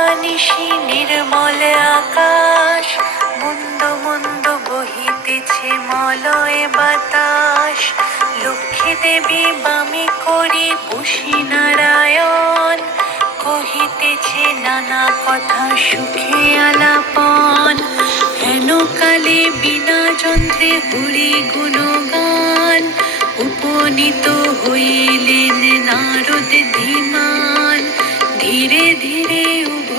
দিবানিশি নির্মল আকাশ মন্দ মন্দ বহিতেছে মলয় বাতাস লক্ষ্মী দেবী বামে করি বসি নারায়ণ কহিতেছে নানা কথা সুখে আলাপন হেন কালে বিনা যন্ত্রে হরি গুণগান উপনীত হইলেন নারদ ধীমান ধীরে ধীরে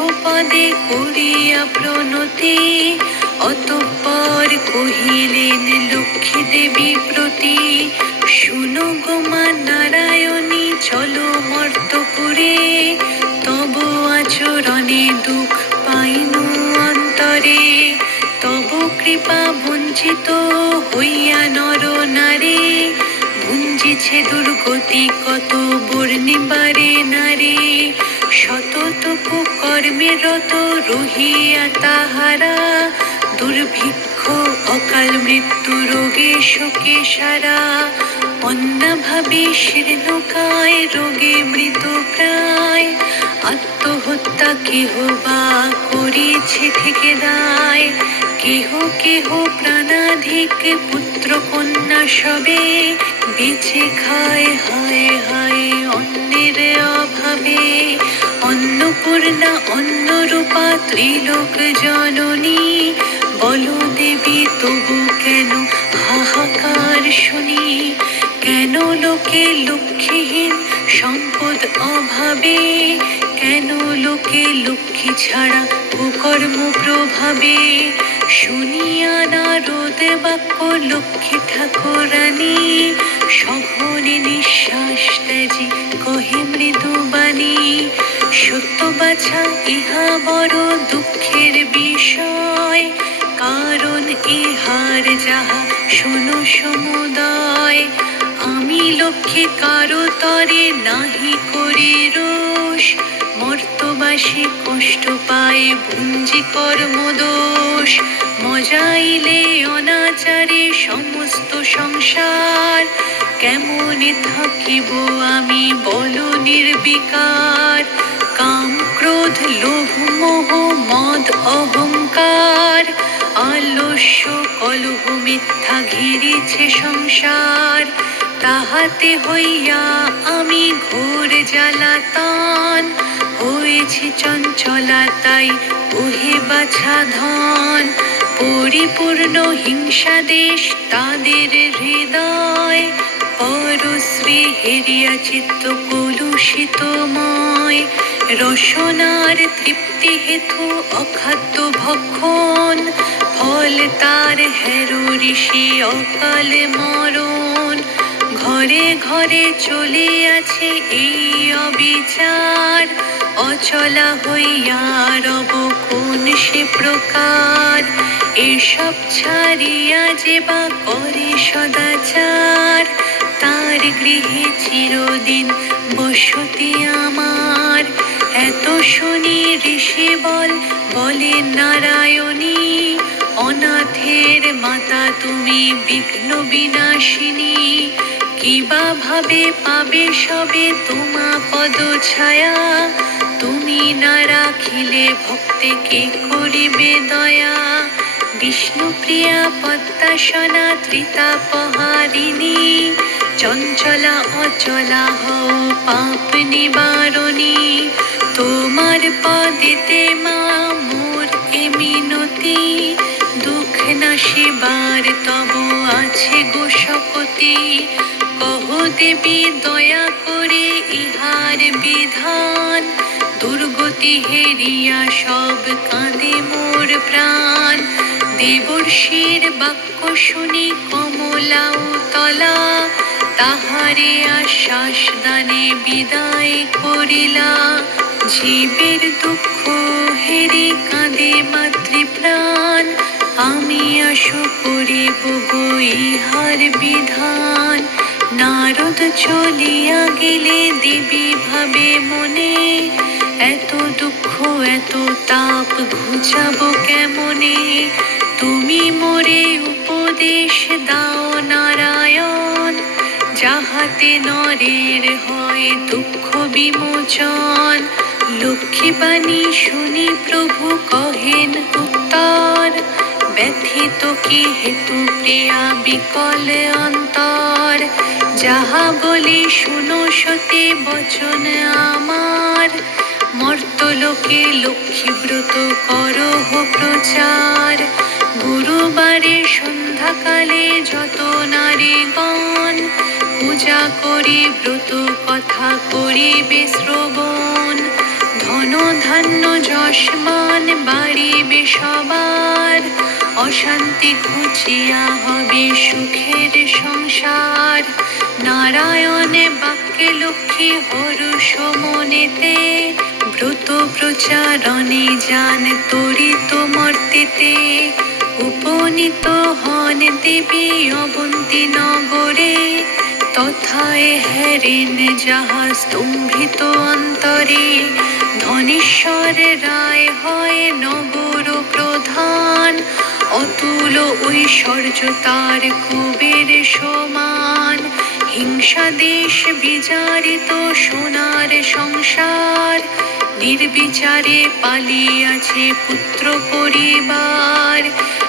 উভপদে করিয়া প্রণতি, অতঃপর কহিলেন, লক্ষ্মী দেবী প্রতি, শুনো গোমা নারায়ণী, চলো মর্ত করে, তব আচরণে দুঃখ পাইনু অন্তরে, তব কৃপা বঞ্চিত হইয়া নর নারী, ভুঞ্জিছে দুর্গতি কত বর্ণিবারে নারী শততপ কর্মে রত রহিয়া তাহারা। দুর্ভিক্ষ, অকাল মৃত্যু, রোগে শোকে সারা। অন্নাভাবে শীর্ণকায় রোগে মৃত প্রায়। আত্মহত্যা কেহ বা করিছে থেকে দায় কেহ কেহ প্রাণাধিক, পুত্র কন্যা সবে। বেঁচে খায়, হায় হায়, অন্যের অভাবে। অন্নপূর্ণা, অন্নরূপা, ত্রিলোক জননী। বলো দেবী, তবু কেন হাহাকার শুনি? কেন লোকে লক্ষ্মীহীন সম্পদ অভাবে? কেন লোকে লক্ষ্মী ছাড়া কুকর্ম প্রভাবে? শুনিয়া নারদ বাক্য লক্ষ্মী ঠাকুরানী, সঘনে নিঃশ্বাস ত্যাজি কহে মৃদু বাণী। সত্য বাছা ইহা বড় দুঃখের বিষয়, কারণ ইহার যাহা শোনো সমুদয়। আমি লক্ষ্যে কারও তরে নাহি করি রোষ মর্তবাসী কষ্ট পায়, ভুঞ্জি কর্মদোষ। মজাইলে অনাচারে সমস্ত সংসার। কেমনে থাকিব আমি বল নির্বিকার। কাম, ক্রোধ, লোভ, মোহ, মদ, অহংকার। আলস্য, কলহ, মিথ্যা ঘিরেছে সংসার। তাহাতে হইয়া আমি ঘোর জ্বালাতন। হয়েছি চঞ্চলা তাই ওহে বাছা ধন। পরিপূর্ণ হিংসা দেশ তাদের হৃদয়। পরশ্রী হেরিয়া চিত্ত কলুষিতময় রসনার তৃপ্তি হেতু অখাদ্য ভক্ষণ। ফল তার হেরো ঋষি অকাল মরণ। ঘরে ঘরে চলে আছে এই অবিচার। অচলা হইয়া রব কোন সে প্রকার? এসব ছাড়িয়া যে বা করে সদাচার। তার গৃহে চিরদিন বসতি আমার। এত শুনি ঋষি বল, বলে নারায়ণী, অনাথের মাতা তুমি বিঘ্ন বিনাশিনী। কিবা ভাবে পাবে সবে তোমা পদ ছায়া? তুমি না রাখিলে ভক্তে কে করিবে দয়া? বিষ্ণুপ্রিয়া পদ্মাসনা ত্রিতাপহারিণী চঞ্চলা অচলা হও পাপ নিবারণী। তোমার পদেতে মা মোর এ মিনতি, দুঃখ নাশিবার তব আছে গো শপতি কহ দেবী দয়া করে ইহার বিধান। দুর্গতি হেরিয়া সব কাঁদে মোর প্রাণ। দেবর্ষির বাক্য শুনি কমলাও তলা তাহারে আশ্বাস দানে বিদায় করিলা। জীবের দুঃখ হেরে কাঁদে মাতৃপ্রাণ। আমি আশু করিব ইহার বিধান। নারদ চলিয়া গেলে দেবী ভাবে মনে, এত দুঃখ, এত তাপ ঘুচাবো কেমনে? তুমি মোরে উপদেশ দাও নারায়ণ, যাহাতে নরের হয় দুঃখ বিমোচন। লক্ষ্মীবাণী শুনি প্রভু কহেন উত্তর ব্যথিত কি হেতু প্রিয়া বিকল অন্তর? যাহা বলি শুনো সতে বচন আমার। মর্তলোকে লক্ষ্মীব্রত করহ প্রচার। গুরুবারে সন্ধ্যাকালে যত নারীগণ পূজা করি, ব্রত কথা করিবে শ্রবণ। ধন ধান্য যশমান, বাড়িবে সবার। অশান্তি ঘুচিয়া হবে সুখের সংসার। নারায়ণে বাক্যে লক্ষ্মী হরুষ মনেতে ব্রত প্রচারণে যান তরিত মর্তেতে। উপনীত হন দেবী অবন্তী নগরে। তথায় হেরেন যাহা স্তম্ভিত অন্তরে। ধনেশ্বর রায় হয় নগর প্রধান। অতুল ঐশ্বর্য তার কুবের সমান। হিংসা দেশ বিচারিত সোনার সংসার। নির্বিচারে পালিয়াছে পুত্র পরিবার।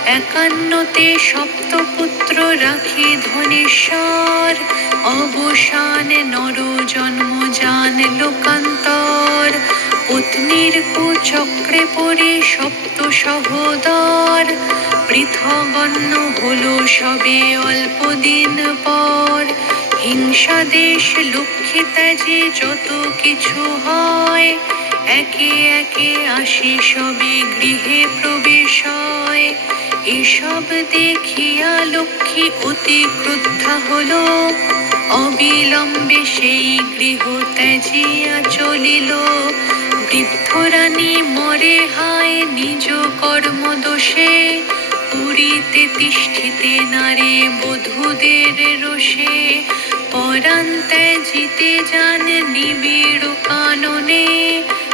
একান্নতে সপ্তপুত্র রাখি ধনেশ্বর। অবসান নর জন্ম জান লোকান্তর। পত্নীর পড়ে সপ্ত সহোদর। পৃথগণ্য হলো সবে অল্প দিন পর। হিংসা দেশ লক্ষ্মী ত্যাজে যত কিছু হয়, একে একে আসে সবে গৃহে প্রবেশ হয় এসব দেখিয়া লক্ষ্মী অতি ক্রুদ্ধা হলো। অবিলম্বে সেই গৃহ ত্যাজিয়া চলিল। বৃদ্ধ রানী মরে হায় নিজ কর্ম দোষে পুরীতে তিষ্ঠিতে নারে বধূদের রোষে। পরাণ জিতে যান নিবিড় কাননে।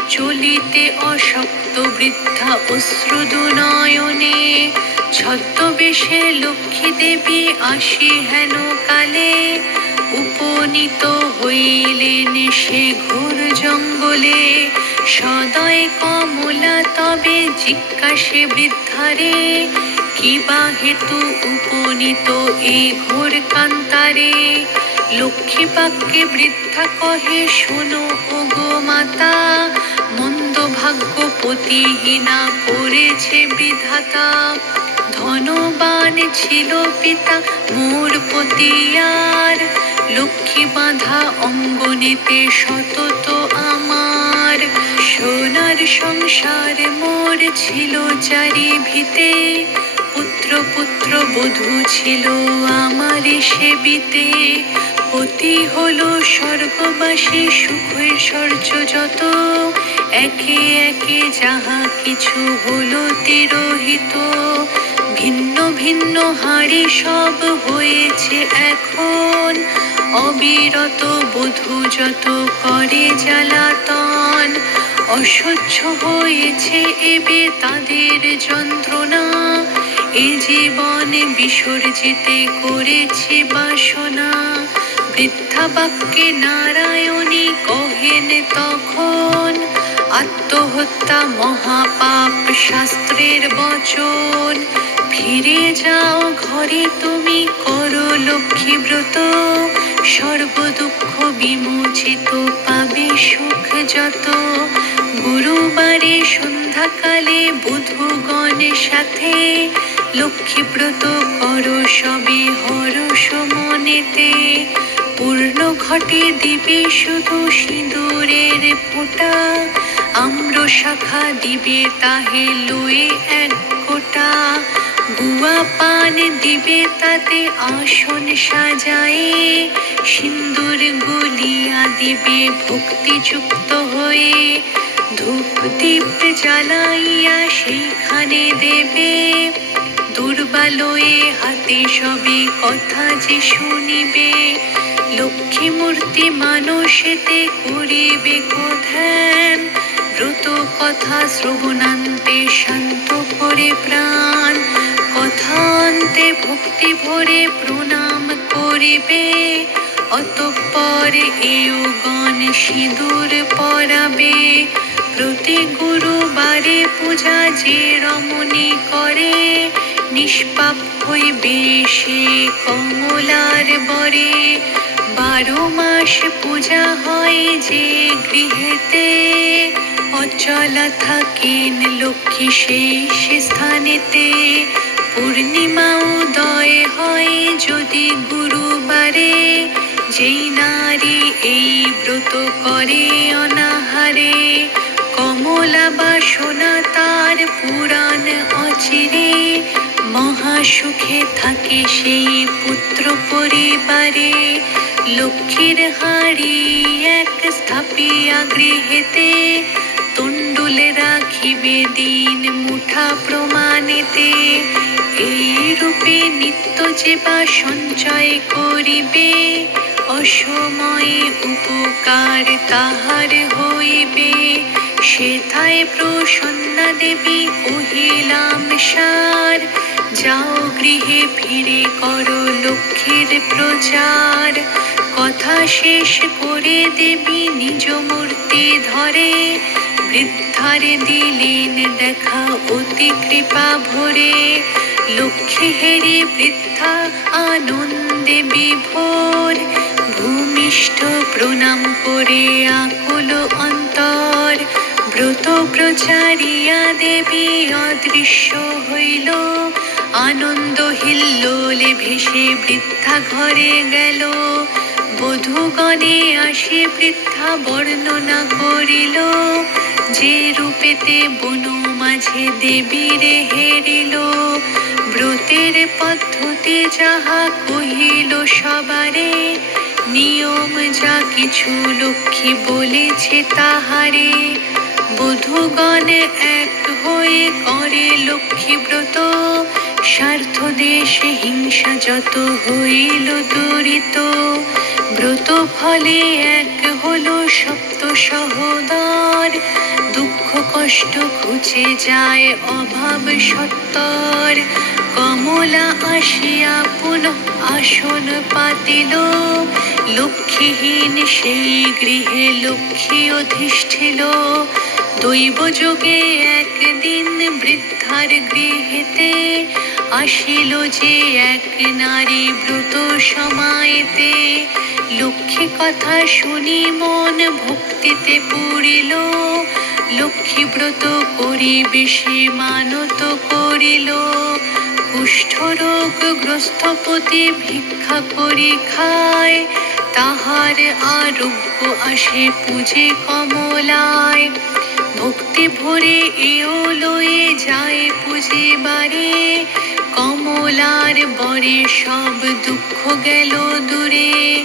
চলিতে অশক্ত বৃদ্ধা অশ্রুদু নয়নে ছদ্মবেশে লক্ষ্মী দেবী আসি হেন কালে। উপনীত হইলেন সে ঘোর জঙ্গলে। সদয় কমলা তবে জিজ্ঞাসে বৃদ্ধারে কিবা হেতু উপনীত এই ঘোর কান্তারে? লক্ষ্মী বাক্যে বৃদ্ধা কহে, শোনো ওগো মাতা, মন্দ ভাগ্য পতিহীনা করেছে বিধাতা। ধনবান ছিল পিতা, মোর পতিয়ার লক্ষ্মী বাঁধা অঙ্গনেতে সতত আমার সোনার সংসার মোর ছিল চারি ভিতে পুত্র পুত্র বধূ ছিল আমার সেবিতে। পতি হলো স্বর্গবাসী সুখ ঐশ্বর্য যত। একে একে যাহা কিছু হলো তিরোহিত। ভিন্ন ভিন্ন হাড়ি সব হয়েছে এখন। অবিরত বধূ যত করে জ্বালাতন। অসহ্য হয়েছে এবে তাদের যন্ত্রণা। এ জীবন বিসর্জিতে করেছে বাসনা। বৃদ্ধা বাক্যে নারায়ণী কহেন তখন, আত্মহত্যা মহাপাপ শাস্ত্রের বচন। ফিরে যাও ঘরে তুমি, করো লক্ষ্মী ব্রত। সর্ব দুঃখ বিমোচিত পাবে সুখ যত গুরুবারে সন্ধ্যাকালে বধূগণের সাথে, লক্ষ্মীব্রত করো সবে হরস মনেতে। পূর্ণ ঘটে দিবে শুধু সিঁদুরের ফোঁটা আম্র শাখা দিবে তাহে লয়ে এক গোটা। গুয়া পান দিবে তাতে আসন সাজায়ে সিন্দুর গুলিয়া দিবে ভক্তিযুক্ত হয়ে। ধূপ দীপ জ্বালাইয়া সেইখানে দেবে। দুর্বালয়ে হাতে সবে কথা যে শুনিবে। লক্ষ্মী মূর্তি মানসেতে করিবে ধ্যান দ্রুত কথা শ্রবণান্তে শান্ত করে প্রাণ। কথান্তে ভক্তি ভরে প্রণাম করিবে। অতঃপর এও গণ সিঁদুর পরাবে। প্রতি গুরুবারে পূজা যে রমণী করে, নিষ্পাপ হইবে সে কমলার বরে। বারো মাস পূজা হয় যে গৃহেতে, অচলা থাকেন লক্ষ্মী শেষ স্থানেতে। পূর্ণিমা উদয় হয় যদি গুরুবারে, যেই নারী এই ব্রত করে অনাহারে। কমলা বাসনা তার পুরাণ অচিরে। মহাসুখে থাকে সেই পুত্র পরিবারে। লক্ষ্মীর হাড়ি এক স্থাপিয়া গৃহেতে। তণ্ডুলে রাখিবে দিন মুঠা প্রমাণেতে। এই রূপে নিত্য যে বা সঞ্চয় করিবে। অসময়ে উপকার তাহার হইবে। সেথায় প্রসন্না দেবী, কহিলাম, সার, যাও গৃহে ফিরে করো লক্ষ্মীর প্রচার। কথা শেষ করে দেবী নিজ মূর্তি ধরে, বৃদ্ধারে দিলেন দেখা অতি কৃপা ভরে। লক্ষ্মী হেরে বৃদ্ধা আনন্দে বিভোর, ভূমিষ্ঠ প্রণাম করে আকুল অন্তর। ব্রত প্রচারিয়া দেবী অদৃশ্য হইল। আনন্দ হিল্লোলে ভেসে বৃদ্ধা ঘরে গেল। বধূগণে আসে বৃদ্ধা বর্ণনা করিল। যে রূপেতে বনু মাঝে দেবীরে হেরিল। ব্রতের পদ্ধতি যাহা কহিল সবারে, নিয়ম যা কিছু লক্ষ্মী বলেছে তাহারে। বধূগণ এক হয়ে করে লক্ষ্মী ব্রত। স্বার্থ দেশে হিংসা যত হইল দূরিত। ব্রত ফলে এক হলো সপ্ত সহদর। দুঃখ কষ্ট ঘুচে যায় অভাব সত্তর। কমলা আসিয়া পুনঃ আসন পাতিল। লক্ষ্মীহীন সেই গৃহে লক্ষ্মী অধিষ্ঠিল। দৈব যোগে একদিন বৃদ্ধার গৃহেতে আসিল যে এক নারী ব্রত সমায়েতে। লক্ষ্মী কথা শুনি মন ভক্তিতে পড়িল লক্ষ্মী ব্রত করি বেশি মানত করিল। কুষ্ঠরোগ গ্রস্তপতি ভিক্ষা করি খায়, তাহার আরোগ্য আসে পূজে কমলায়। ভক্তি ভরে এও লয়ে যায় পুজে বারে। কমলার বরে সব দুঃখ গেল দূরে।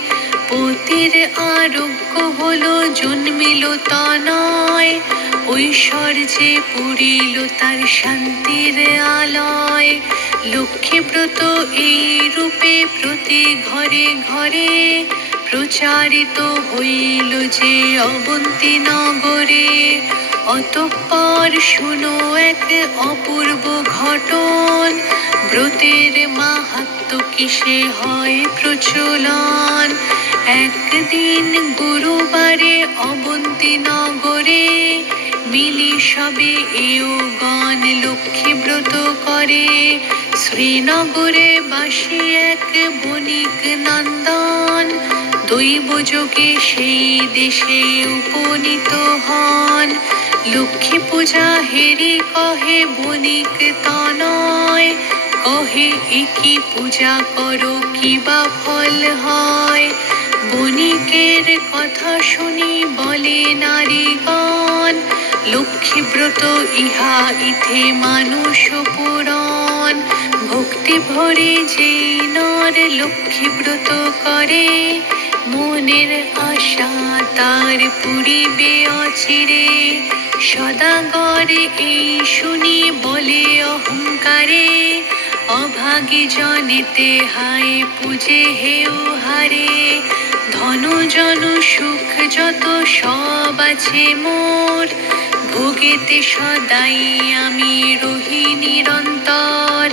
পতির আরোগ্য হলো জন্মিল তা নয়। ঐশ্বর্যে পুরিল তার শান্তির আলয়। লক্ষ্মীব্রত এই রূপে প্রতি ঘরে ঘরে। প্রচারিত হইল যে অবন্তী নগরে। অতঃপর শুনো এক অপূর্ব ঘটন। ব্রতের মাহাত্ম কিসে হয় প্রচলন? একদিন গুরুবারে অবন্তী নগরে মিলি সবে এও গণ লক্ষ্মী ব্রত করে। শ্রীনগরে বাসী এক বণিক নন্দন দৈব যোগে সেই দেশে উপনীত হন। লক্ষ্মী পূজা হেরি কহে বণিক তনয়, কহে একই পূজা করো কি বা ফল হয়। বণিকের কথা শুনি বলে নারীগণ লক্ষ্মীব্রত ইহা ইথে মানুষ পুরন ভক্তি ভরে যে নর লক্ষ্মীব্রত করে মনের আশা তার পুরিবে অচিরে সদাগর এই শুনি বলে অহংকারে। অভাগী জনেতে হায় পূজে হেউ হারে। ধন জন সুখ যত সব আছে মোর। ভোগেতে সদাই আমি রহি নিরন্তর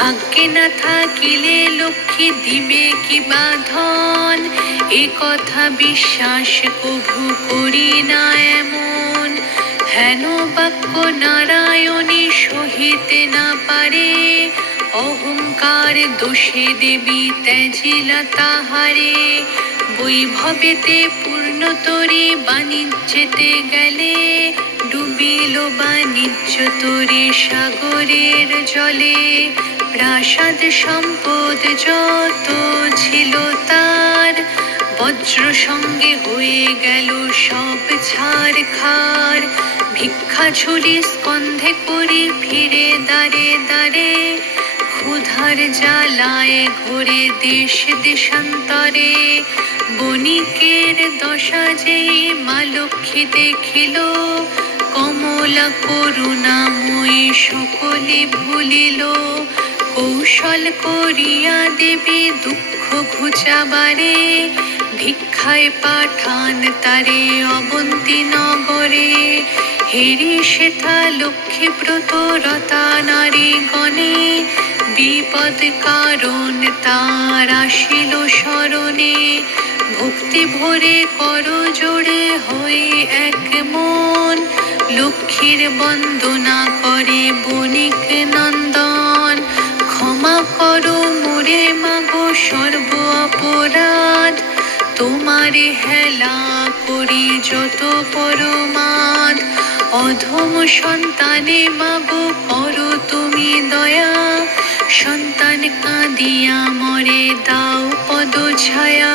ভাগ্যে না থাকিলে লক্ষ্মী দিবে কি ধন এ কথা বিশ্বাস কভু করি না এমন। হেন বাক্য নারায়ণী সহিতে না পারে। অহংকার দোষে দেবী ত্যাজিলা তাহারে। বৈভবেতে পূর্ণতরে বাণিজ্যেতে গেলে ডুবিল বাণিজ্য তরে সাগরের জলে। প্রাসাদ সম্পদ যত ছিল তার, বজ্র সঙ্গে হয়ে গেল সব ছাড় খার। ভিক্ষা ঝুলি স্কন্ধে করে ফিরে দাঁড়ে দাঁড়ে ক্ষুধার জ্বালায় ঘোরে দেশ দেশান্তরে। বণিকের দশা যে মা লক্ষ্মী দেখিল কমলা করুণাময়ী সকলে ভুলিল, কৌশল করিয়া দেবে দুঃখ ঘুচাবারে, ভিক্ষায় পাঠান তারে অবন্তী নগরে হেরি সেথা লক্ষ্মীব্রত রতা নারী গণে, বিপদ কারণ তার আসিল স্মরণে। ভক্তি ভরে কর জোড়ে হয়ে এক মন লক্ষ্মীর বন্দনা করে বণিক নন্দন। ক্ষমা করো মোরে মাগো সর্ব অপরাধ। তোমারে হেলা করি যত পরমাদ। অধম সন্তানে মাগো করো তুমি দয়া। সন্তান কাঁদিয়া মরে দাও পদ ছায়া।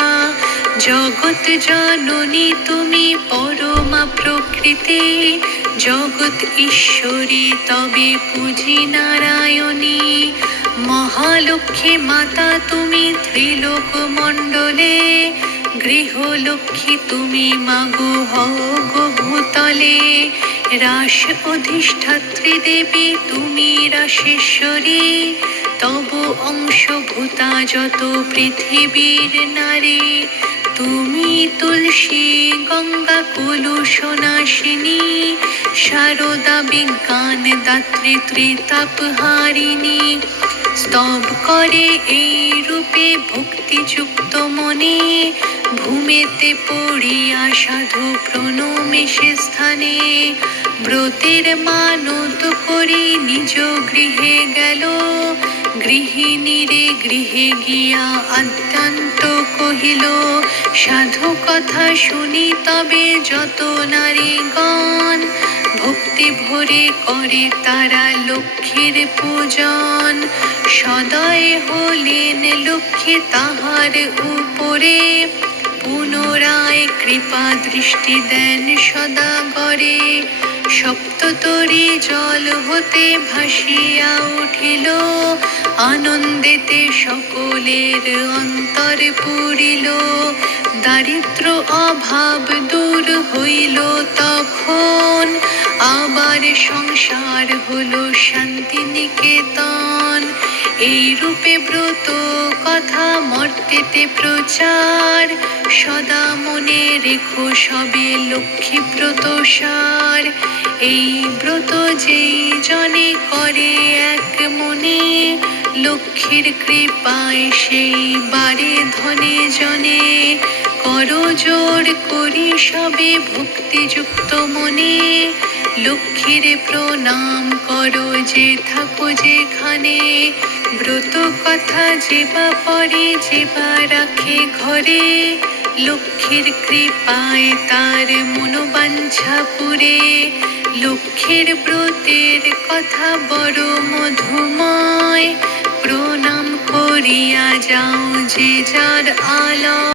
জগৎ জননী তুমি পরমা প্রকৃতি। জগৎ ঈশ্বরী, তবে পুজি নারায়ণী। মহালক্ষ্মী মাতা, তুমি ত্রিলোক মণ্ডলে। গৃহলক্ষ্মী, তুমি মাগো হও ভূতলে রাস অধিষ্ঠাত্রী দেবী, তুমি রাসেশ্বরী। তব অংশভূতা যত পৃথিবীর নারী। তুমি তুলসী, গঙ্গা কুলুষ নাশিনী শারদা বিজ্ঞান, দাত্রী ত্রিতাপহারিণী স্তব করে এই রূপে ভক্তিযুক্ত মনে, ভূমেতে পড়িয়া সাধু প্রণমে সে স্থানে। ব্রতের মানত করি নিজ গৃহে গেল গৃহিণীরে গৃহে গিয়া অত্যন্ত কহিল, সাধু কথা শুনি তবে যত নারীগণ ভক্তি ভরে করে তারা লক্ষ্মীর পূজন। সদয় হলেন লক্ষ্মী তাহার উপরে পুনরায় কৃপা দৃষ্টি দেন সদা গরে সপ্ততরী জল হতে ভাসিয়া উঠিল, আনন্দেতে সকলের অন্তর পুরিল। দারিদ্র অভাব দূর হইল তখন, আবার সংসার হলো শান্তি নিকেতন এই রূপে ব্রত কথা মর্তেতে প্রচার। সদা মনে রেখো সবে লক্ষ্মী ব্রত সার। এই ব্রত যেই জনে করে এক মনে, লক্ষ্মীর কৃপায় সেই বারে ধনে জনে। করো জোর করি সবে ভক্তিযুক্ত মনে লক্ষ্মীর প্রণাম করো যে থাকো যেখানে। ব্রত কথা যেবা পরে যেবা রাখে ঘরে। লক্ষ্মীর কৃপায় তার মনোবাঞ্ছা পুরে। লক্ষ্মীর ব্রতের কথা বড় মধুময়। প্রণাম করিয়া যাও যে যার আলো।